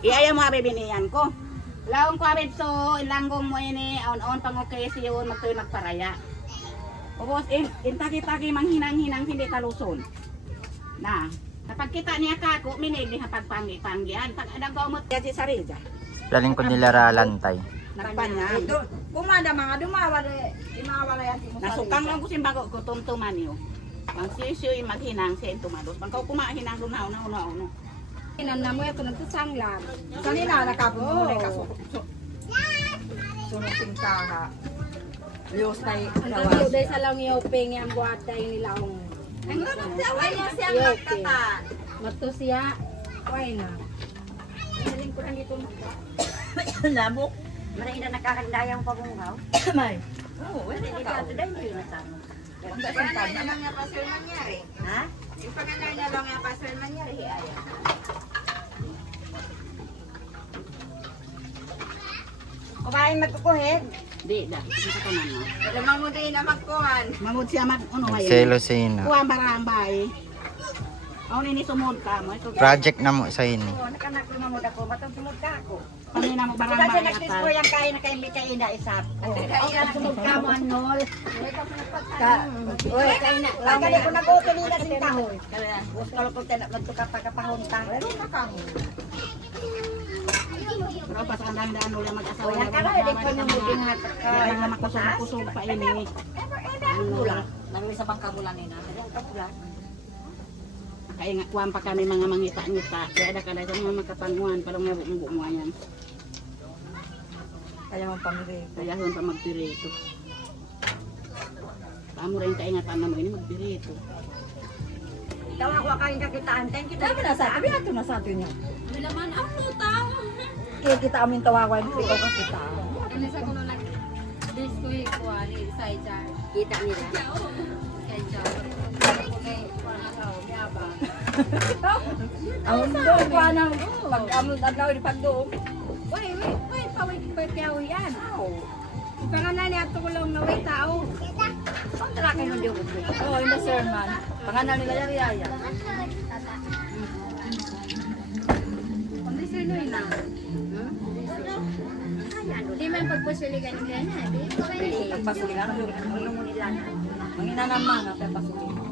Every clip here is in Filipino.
Iaya mo abibinian ko. Laong ko abib so ilanggong mo ini on pangokay siyon magtuy magparaya. Ubos intaki-taki manghinang-hinang hindi kaluson. Na, kapag kita niya kako minig ni pagpanggi-panggian pag adagaw mo ti sarija. Galing ko nila lantay. Nagpanyan. Kumada mga dumawala, imawala yan. Nasukang lang ko simbago ko tumtuman niyo. Ang sisiyo maghinang siya tumados. Pag kau kumahinang lunaw na uno. Inan na mo ito nagtusanglan. Kanina nakapon mo kaso. Sunod sing kaha. Liyos tayo. Ang day sa lang yopeng ang buhat tayo nila ang Ang laman niya siya magkata. mato siya. Why na? Galing ko lang dito. Lamok. Maray na nakakandayang pabungaw. May. Oo, wala na ka. Today mo yun na yung pangalan niya lang nga paswel nangyari. Ha? Yung pangalan niya lang nga paswel nangyari. Ayaw. Kumain magkukuhin. Di da. Nakatanan mo. Alamang mo din na magkuhan. Mamud siya mag ano ngayon. Selosina. Kuha barambay. Ako nini sumod ka mo. Ito Project na mo sa ini. Oo, nakanak lumamod ako. Matang sumod ka ako. pamina mo Kasi barambay nag-kiss ko atal. yung kain na kain kain na isap. Kain na sumod ka mo anol. Uy, kain na. Lagi ko nag-auto nila sin kahon. Gusto ko lang tayo nagtuka pagkapahuntan. Pero nakahon. Pero pa sa kandang mo lang mag-asawa. O yan ka na, hindi ko nang muging Kaya mga makusog-kusog pa ini. Bulan. Nangli sa bangka bulan nina. Ang kabulan. Kaya nga kuwan pa kami mga mangita-ngita. Kaya ada kada sa mga makapanguan. Parang nga bumuwa yan. Kaya mong pamili. Kaya hon pa magpirito. Kamu rin kaingatan na mo ini magpirito. Tawa ko kain kakitaan. Thank you. Dami na sa atin. Ato na sa atin niya. Naman ang putang. Kaya kita amin tawakan. Ikaw ka kita. Ano sa kuno nag discoy ko ani sa jar. Kita nila. Kay jar. Okay, ano yaba. Ang doon ko anang pag-amon adlaw di pagdoon. Wait, paway piyaw yan. Pangalan niya ato ko lang na way tao. Ang talaki nun di ko. Oo, in the sermon. Pangalan nila yari-yaya. Kundi sino na? Di man pagpasuligan ka na. Di Pagpasuligan. Ano mo nila na. Mangina naman na pagpasuligan.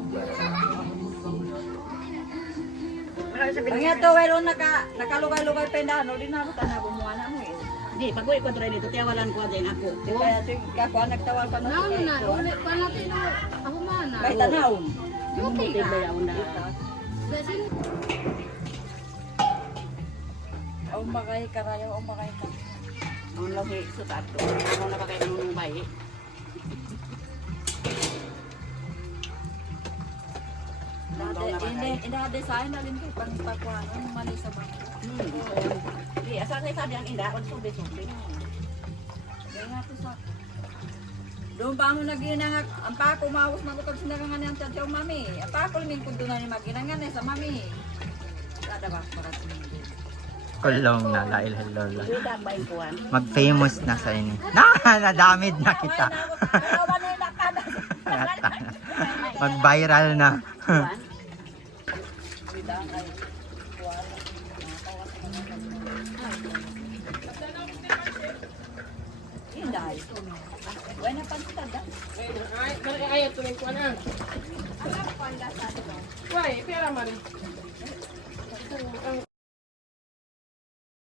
Ang ito, wala nakalugay-lugay pa yung dano, di na ako tanah bumuha na mo eh. Di, pag-uwi ko dito, dito, tiyawalan ko din ako. Di kaya ito yung kakuha, nagtawal pa na. Ano na, ulit pa natin na ako mana. Kahit tanaw. Yung buti ba yaon na? Kasi O makay karayo, o makay ka. Ang lahi sa tato. Ako na pa kayo ng bayi. Ina-design na rin kayo pang pakuha, ang mali sa bangko. Di, asa kayo sabi ang inda, kung subi-subi. Kaya nga po sa... Doon pa mo naginangak, ang pako mawas na ko kag sinagangan niyan sa tiyaw mami. Ang pako limin kung doon na ni maginangan sa mami. Kada ba para sa hindi. Kulong na dahil lola. Di, dambayin kuwan. Mag-famous na sa ini. Nadamid na kita. Mag-viral na. Kuwan. Inday. Buena pantada. Ay, ayaw tuloy ko na. Why, pera man.